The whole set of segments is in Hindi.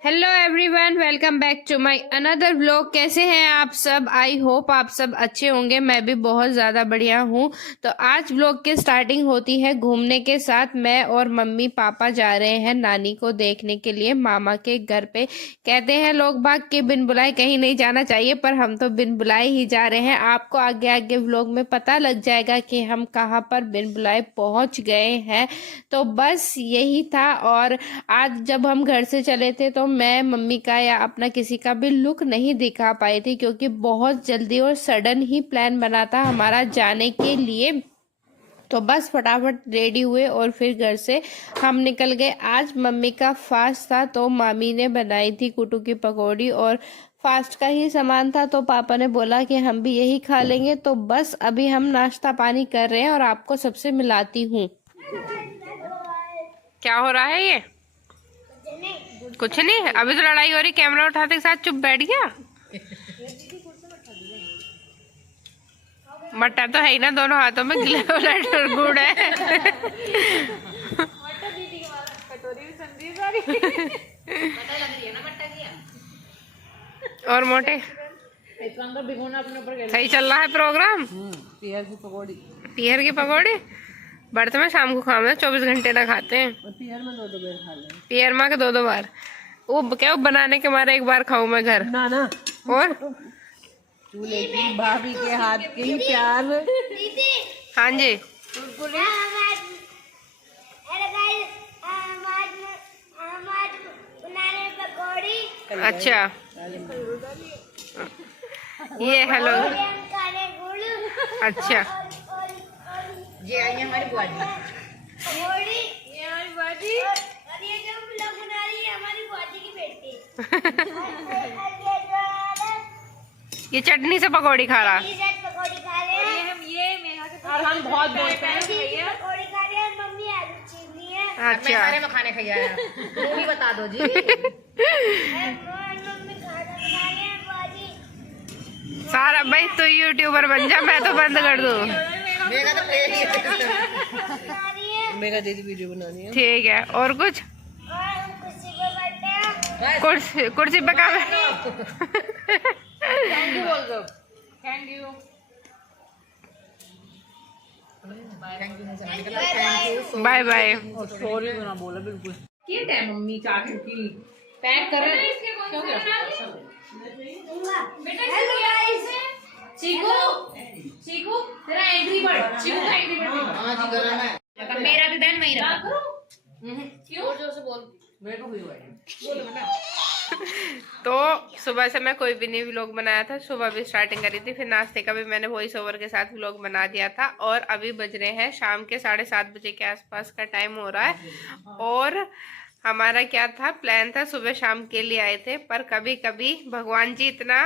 Hello everyone, welcome back to my another vlog. कैसे हैं आप सब? आई होप आप सब अच्छे होंगे। मैं भी बहुत ज़्यादा बढ़िया हूँ। तो आज व्लॉग की स्टार्टिंग होती है घूमने के साथ। मैं और मम्मी पापा जा रहे हैं नानी को देखने के लिए मामा के घर पे। कहते हैं लोग बाग के बिन बुलाए कहीं नहीं जाना चाहिए, पर हम तो बिन बुलाए ही जा रहे हैं। आपको आगे आगे व्लॉग में पता लग जाएगा कि हम कहाँ पर बिन बुलाए पहुँच गए हैं। तो बस यही था। और आज जब हम घर से चले थे तो मैं मम्मी का या अपना किसी का भी लुक नहीं दिखा पाई थी, क्योंकि बहुत जल्दी और सडन ही प्लान बना था हमारा जाने के लिए। तो बस फटाफट रेडी हुए और फिर घर से हम निकल गए। आज मम्मी का फास्ट था तो मामी ने बनाई थी कुटू की पकौड़ी और फास्ट का ही सामान था, तो पापा ने बोला कि हम भी यही खा लेंगे। तो बस अभी हम नाश्ता पानी कर रहे हैं और आपको सबसे मिलाती हूँ। क्या हो रहा है? ये कुछ नहीं, अभी तो लड़ाई हो रही। कैमरा उठाते के साथ चुप बैठ गया। मट्टा तो है ही ना, दोनों हाथों में गिलास और गुड़ है। और मोटे सही चल रहा है प्रोग्राम। पीहर की पकौड़ी बर्त में शाम को खाओ, 24 घंटे ना खाते हैं। पीहर में 2-2 बार खा ले। पीहर माँ के 2-2 बार। वो क्या, वो बनाने के मारे एक बार खाऊं मैं घर ना। और चूल्हे की भाभी के हाथ के ही प्यार। हाँ जी। अच्छा, ये हेलो। अच्छा, ये आई है हमारी बुआजी। ये हमारी बुआजी। और ये जो व्लॉग बना रही है हमारी बुआजी की बेटी। ये चटनी से पकौड़ी खा रहा। पकौड़ी खा रहे हैं हम। ये मेरा के और हम बहुत बोलते हैं पकौड़ी खा रहे हैं। मम्मी आलू छील रही है। अच्छा, मैं सारे मखाने खाया है। वो भी बता दो जी। मम्मी खाना बना रही है बुआजी। सारा भाई तू यूट्यूबर बन जा, मैं तो बंद कर दूं। मेरा दीदी वीडियो बनानी है। ठीक है। और कुछ? कुर्सी पे काम। थैंक यू बोल दो। Thank you. Bye bye. Sorry ना बोला बिल्कुल। ठीक है मम्मी चाचू की पैक कर रहे हैं। चीकू चीकू तेरा एंट्री बर्ड। चीकू का एंट्री बर्ड। हां जी गरम है। मेरा भी बहन वहीं रखा करो। क्यों जोर से बोल। मेरे को भी बोल बेटा। तो सुबह से मैं कोई भी नहीं व्लॉग बनाया था। सुबह भी स्टार्टिंग करी थी, फिर नाश्ते का भी मैंने वॉइस ओवर के साथ व्लॉग बना दिया था। और अभी बज रहे हैं शाम के 7:30 बजे के आसपास का टाइम हो रहा है। और हमारा क्या था, प्लान था सुबह शाम के लिए आए थे, पर कभी कभी भगवान जी इतना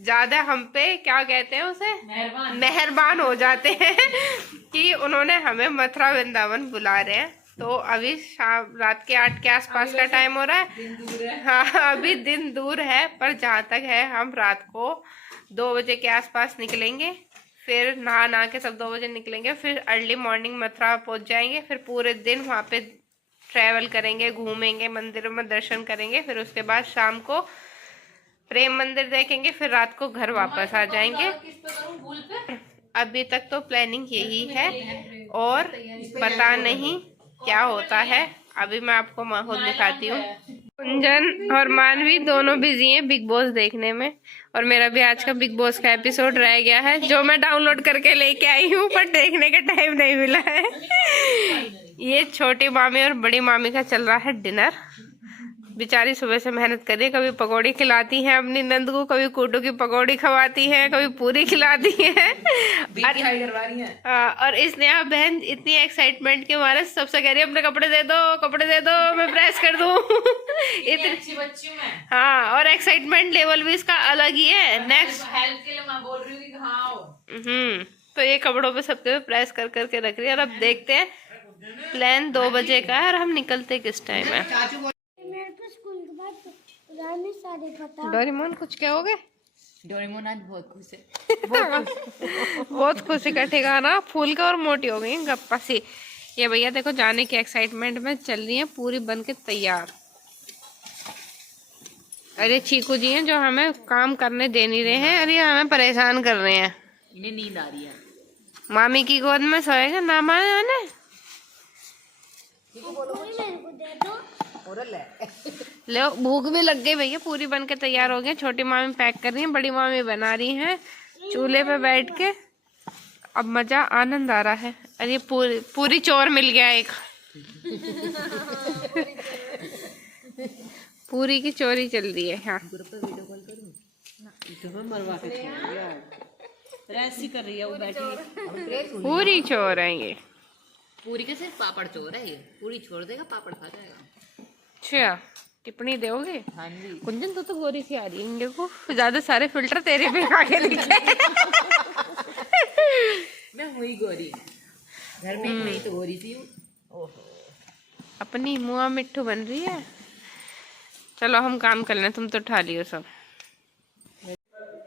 ज्यादा हम पे क्या कहते हैं उसे, मेहरबान हो जाते हैं कि उन्होंने हमें मथुरा वृंदावन बुला रहे हैं। तो अभी शाम रात के 8 के आसपास का टाइम हो रहा है। हाँ, अभी दिन दूर है, पर जहाँ तक है हम रात को 2 बजे के आसपास निकलेंगे। फिर नहा के सब 2 बजे निकलेंगे। फिर अर्ली मॉर्निंग मथुरा पहुँच जाएंगे। फिर पूरे दिन वहाँ पे ट्रैवल करेंगे, घूमेंगे, मंदिरों में दर्शन करेंगे। फिर उसके बाद शाम को प्रेम मंदिर देखेंगे। फिर रात को घर वापस आ जाएंगे। अभी तक तो प्लानिंग यही है और पता नहीं क्या होता है। अभी मैं आपको माहौल दिखाती हूँ। कुंजन और मानवी दोनों बिजी हैं बिग बॉस देखने में, और मेरा भी आज का बिग बॉस का एपिसोड रह गया है, जो मैं डाउनलोड करके लेके आई हूँ, पर देखने का टाइम नहीं मिला है। ये छोटी मामी और बड़ी मामी का चल रहा है डिनर। बेचारी सुबह से मेहनत कर रही है, कभी पकौड़ी खिलाती हैं अपनी नंद को, कभी कूटू की पकौड़ी खवाती हैं, कभी पूरी खिलाती हैं। और इस नेहा बहन इतनी एक्साइटमेंट के मारे सबसे कह रही है अपने कपड़े दे दो, कपड़े दे दो, मैं प्रेस कर दूं। इतनी अच्छी बच्ची हूं मैं। हाँ, और एक्साइटमेंट लेवल भी इसका अलग ही है। नेक्स्ट हेल्प के लिए मैं बोल रही हूँ कि हाँ। तो ये कपड़ों पे सबके प्रेस कर करके रख रही है। और अब देखते हैं, प्लान 2 बजे का है और हम निकलते किस टाइम है। डोरेमोन कुछ क्या हो गए? डोरेमोन आज बहुत खुश है। बहुत खुशी का ठिकाना फूल का, और मोटी हो गई गप्पा सी। ये भैया देखो जाने की एक्साइटमेंट में चल रही है, पूरी बन के तैयार। अरे चीकू जी हैं जो हमें काम करने दे नहीं रहे हैं, अरे हमें परेशान कर रहे हैं। इन्हें नींद आ रही है। मामी की गोद में सोएगा ना माने। लो भूख भी लग गई भैया, पूरी बन के तैयार हो गई। छोटी मामी पैक कर रही है, बड़ी मामी बना रही है चूल्हे पे बैठ के। अब मजा आनंद आ रहा है। अरे पूरी चोर मिल गया एक। पूरी की चोरी चल रही है। हाँ ऐसी कर रही है वो बैठी। पूरी चोर है ये। पूरी के सिर्फ पापड़ चोर है ये, पूरी छोड़ देगा पापड़ खा जाएगा। अच्छा टिप्पणी दोगे? हाँ जी। कुंजन तो गोरी सी आ रही है, देखो ज्यादा सारे फिल्टर तेरे पे आके दिखे। मैं हुई गोरी, घर में नहीं तो गोरी सी हूँ। ओहो अपनी मुआ मिट्ठू बन रही है। चलो हम काम कर लें, तुम तो उठा लियो सब।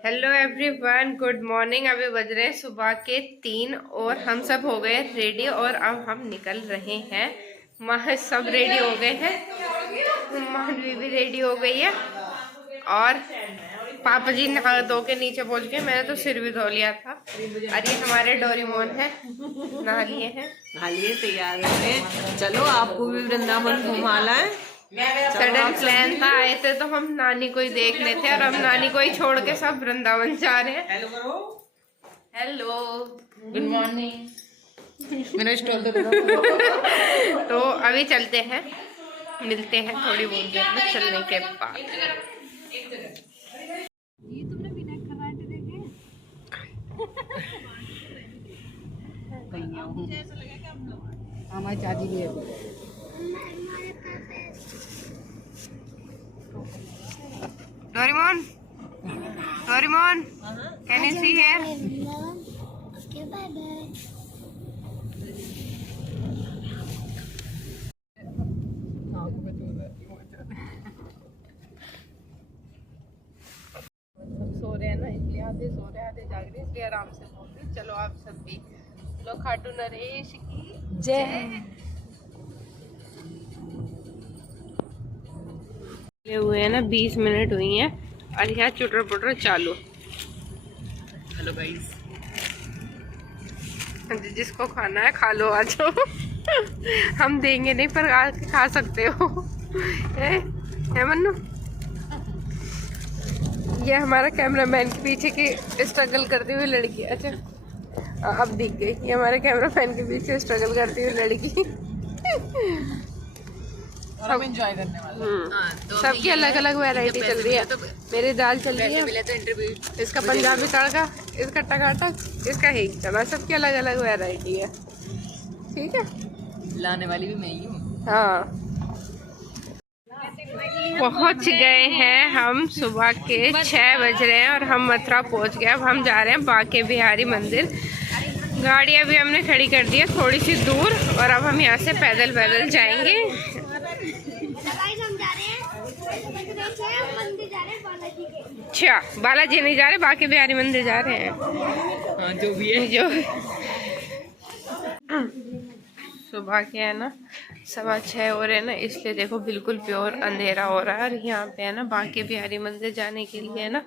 Hello everyone, good morning. अभी बज रहे हैं सुबह के 3 और हम सब हो गए रेडी और अब हम निकल रहे हैं। माँ सब रेडी हो गए हैं, मानवी भी रेडी हो गई है और पापा जी नहा धो के नीचे पहुंच गए। मैंने तो सिर भी धो लिया था। और ये हमारे डोरेमोन है, नहा लिए हैं, नहा लिए तैयार हैं। चलो आपको भी वृंदावन घुमा लाएं। सडन प्लान था, आए थे तो हम नानी को ही देख लेते और हम नानी को ही छोड़ के सब वृंदावन जा रहे हैं। हेलो करो। Hello good morning. मैंने स्टॉल तो अभी चलते हैं, मिलते हैं थोड़ी बहुत देर में चलने के बाद। ये तुमने बिना कराटे देखे? हमारी चाची भी है। Doraemon, Doraemon, can you see here? Okay, bye bye. सो रहे हैं ना, इसलिए आधे सो रहे हैं आधे जाग रहे हैं, इसलिए आराम से बोल रही हूँ। चलो आप सब भी लो, खाटू नरेश की जय। हुए हैं ना 20 मिनट हुई हैं और यहाँ चुटर पुटर चालू। हेलो गाइस, जिसको खाना है खा लो, आ जाओ। हम देंगे नहीं पर आके खा सकते हो। है मन्नू? ये हमारा कैमरामैन के पीछे की स्ट्रगल करती हुई लड़की। अच्छा अब दिख गई, ये हमारे कैमरामैन के पीछे स्ट्रगल करती हुई लड़की। सब एंजॉय करने वाले। तो सबकी अलग अलग वैरायटी चल रही है। मेरी दाल चल रही है, तो इंटरव्यू, इसका पंजाबी तड़का, इसका टकाटक, इसका हिंग चना, सबकी अलग अलग वैरायटी है। ठीक है, लाने वाली भी मैं ही हूँ। हाँ पहुंच गए हैं हम, सुबह के 6 बज रहे हैं और हम मथुरा पहुंच गए। अब हम जा रहे हैं बांके बिहारी मंदिर। गाड़ी अभी हमने खड़ी कर दी है थोड़ी सी दूर और अब हम यहाँ से पैदल पैदल जाएंगे। अच्छा बालाजी नहीं जा रहे, बांके बिहारी मंदिर जा रहे हैं। हाँ जो भी है। जो सुबह के है ना 6:15 हो रहे हैं ना, इसलिए देखो बिल्कुल प्योर अंधेरा हो रहा है। और यहाँ पे है ना बांके बिहारी मंदिर जाने के लिए है ना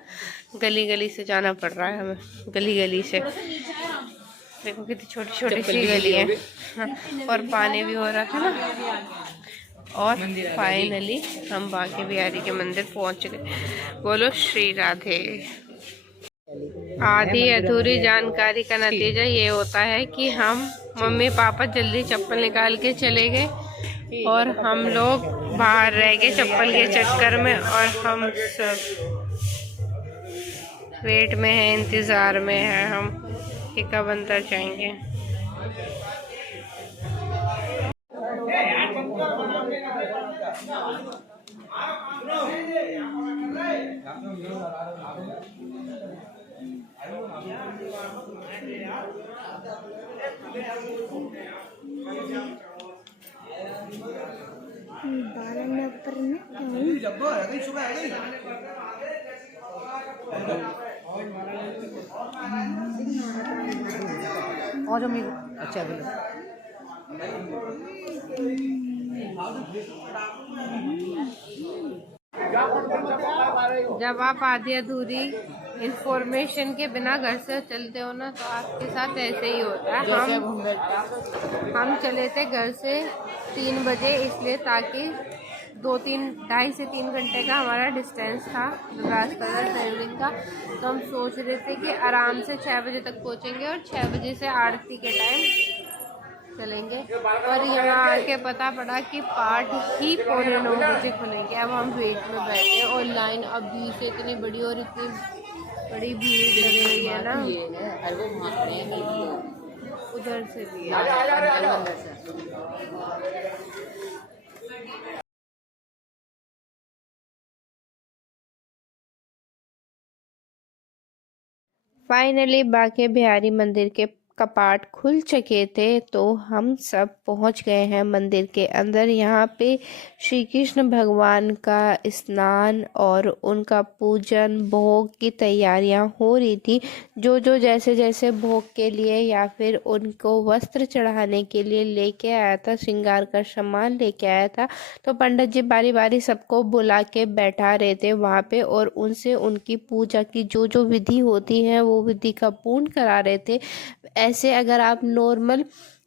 गली गली से जाना पड़ रहा है हमें, गली गली से। देखो कितनी छोटी छोटी सी गली है। हाँ, और पानी भी हो रहा था ना। और फाइनली हम बांके बिहारी के मंदिर पहुँच गए। बोलो श्री राधे। आधी अधूरी जानकारी का नतीजा ये होता है कि हम मम्मी पापा जल्दी चप्पल निकाल के चले गए और हम लोग बाहर रह गए चप्पल के चक्कर में। और हम सब वेट में है, इंतज़ार में है हम कि कब अंदर जाएंगे। और अच्छा जब आप आधी अधूरी इंफॉर्मेशन के बिना घर से चलते हो ना, तो आपके साथ ऐसे ही होता है। हम चले थे घर से 3 बजे, इसलिए ताकि 2-2.5 से 3 घंटे का हमारा डिस्टेंस था राजकमल ट्रेवलिंग का। तो हम सोच रहे थे कि आराम से 6 बजे तक पहुंचेंगे और 6 बजे से आरती के टाइम चलेंगे। और यहाँ आके पता पड़ा कि पार्ट ही 8:45 बजे खुलेंगे। अब हम वेट में बैठे और लाइन अभी से इतनी बड़ी और इतनी बड़ी भीड़ लगी हुई है ना, उधर से भी फाइनली बांके बिहारी मंदिर के कपाट खुल चुके थे, तो हम सब पहुंच गए हैं मंदिर के अंदर। यहाँ पे श्री कृष्ण भगवान का स्नान और उनका पूजन, भोग की तैयारियां हो रही थी। जो जो जैसे जैसे भोग के लिए या फिर उनको वस्त्र चढ़ाने के लिए लेके आया था, श्रृंगार का सामान लेके आया था, तो पंडित जी बारी बारी सबको बुला के बैठा रहे थे वहाँ पे और उनसे उनकी पूजा की जो जो विधि होती है वो विधि का पूर्ण करा रहे थे। ऐसे अगर आप नॉर्मल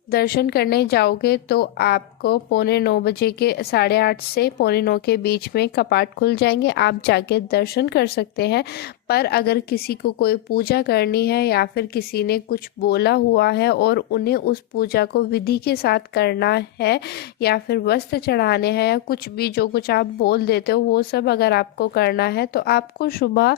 दर्शन करने जाओगे तो आपको 8:45 बजे के 8:30 से 8:45 के बीच में कपाट खुल जाएंगे, आप जाके दर्शन कर सकते हैं। पर अगर किसी को कोई पूजा करनी है या फिर किसी ने कुछ बोला हुआ है और उन्हें उस पूजा को विधि के साथ करना है या फिर वस्त्र चढ़ाने हैं या कुछ भी जो कुछ आप बोल देते हो वो सब अगर आपको करना है, तो आपको सुबह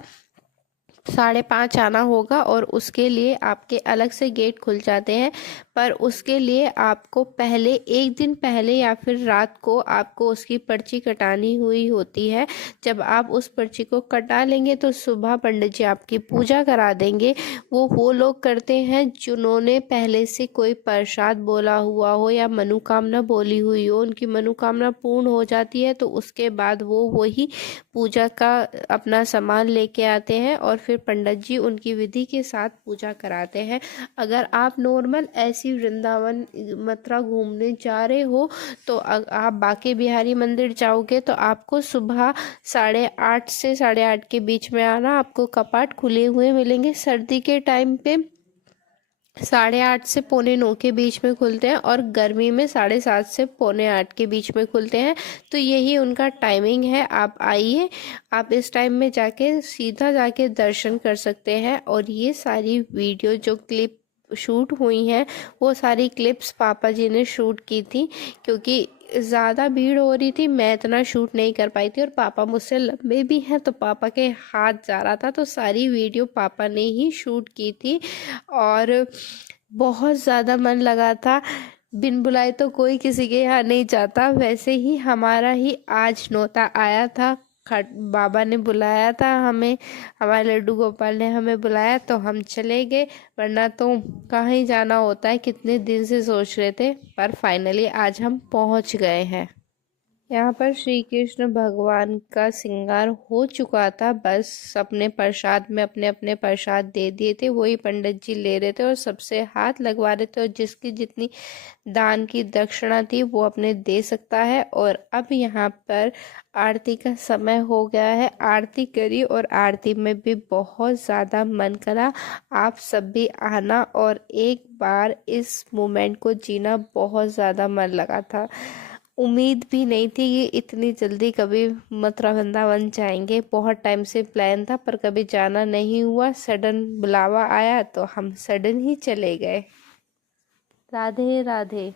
5:30 आना होगा और उसके लिए आपके अलग से गेट खुल जाते हैं। पर उसके लिए आपको पहले 1 दिन पहले या फिर रात को आपको उसकी पर्ची कटानी हुई होती है। जब आप उस पर्ची को कटा लेंगे तो सुबह पंडित जी आपकी पूजा करा देंगे। वो लोग करते हैं जिन्होंने पहले से कोई प्रसाद बोला हुआ हो या मनोकामना बोली हुई हो, उनकी मनोकामना पूर्ण हो जाती है तो उसके बाद वो वही पूजा का अपना सामान लेके आते हैं और फिर पंडित जी उनकी विधि के साथ पूजा कराते हैं। अगर आप नॉर्मल ऐसी वृंदावन मथुरा घूमने जा रहे हो तो आप बांके बिहारी मंदिर जाओगे तो आपको सुबह 8:30 से 8:30 के बीच में आना। आपको कपाट खुले हुए मिलेंगे। सर्दी के टाइम पे 8:30 से 8:45 के बीच में खुलते हैं और गर्मी में 7:30 से 7:45 के बीच में खुलते हैं। तो यही उनका टाइमिंग है। आप आइए, आप इस टाइम में जाके सीधा जाके दर्शन कर सकते हैं। और ये सारी वीडियो जो क्लिप शूट हुई हैं वो सारी क्लिप्स पापा जी ने शूट की थी, क्योंकि ज़्यादा भीड़ हो रही थी, मैं इतना शूट नहीं कर पाई थी और पापा मुझसे लंबे भी हैं तो पापा के हाथ जा रहा था, तो सारी वीडियो पापा ने ही शूट की थी। और बहुत ज़्यादा मन लगा था। बिन बुलाए तो कोई किसी के यहाँ नहीं जाता, वैसे ही हमारा ही आज न्योता आया था। बाबा ने बुलाया था हमें, हमारे लड्डू गोपाल ने हमें बुलाया तो हम चले गए, वरना तो कहीं जाना होता है। कितने दिन से सोच रहे थे, पर फाइनली आज हम पहुंच गए हैं। यहाँ पर श्री कृष्ण भगवान का श्रृंगार हो चुका था, बस अपने प्रसाद में अपने अपने प्रसाद दे दिए थे, वही पंडित जी ले रहे थे और सबसे हाथ लगवा रहे थे। और जिसकी जितनी दान की दक्षिणा थी वो अपने दे सकता है। और अब यहाँ पर आरती का समय हो गया है, आरती करी और आरती में भी बहुत ज़्यादा मन करा आप सब भी आना और एक बार इस मोमेंट को जीना। बहुत ज़्यादा मन लगा था, उम्मीद भी नहीं थी कि इतनी जल्दी कभी मथुरा वृंदावन जाएंगे। बहुत टाइम से प्लान था पर कभी जाना नहीं हुआ, सडन बुलावा आया तो हम सडन ही चले गए। राधे राधे।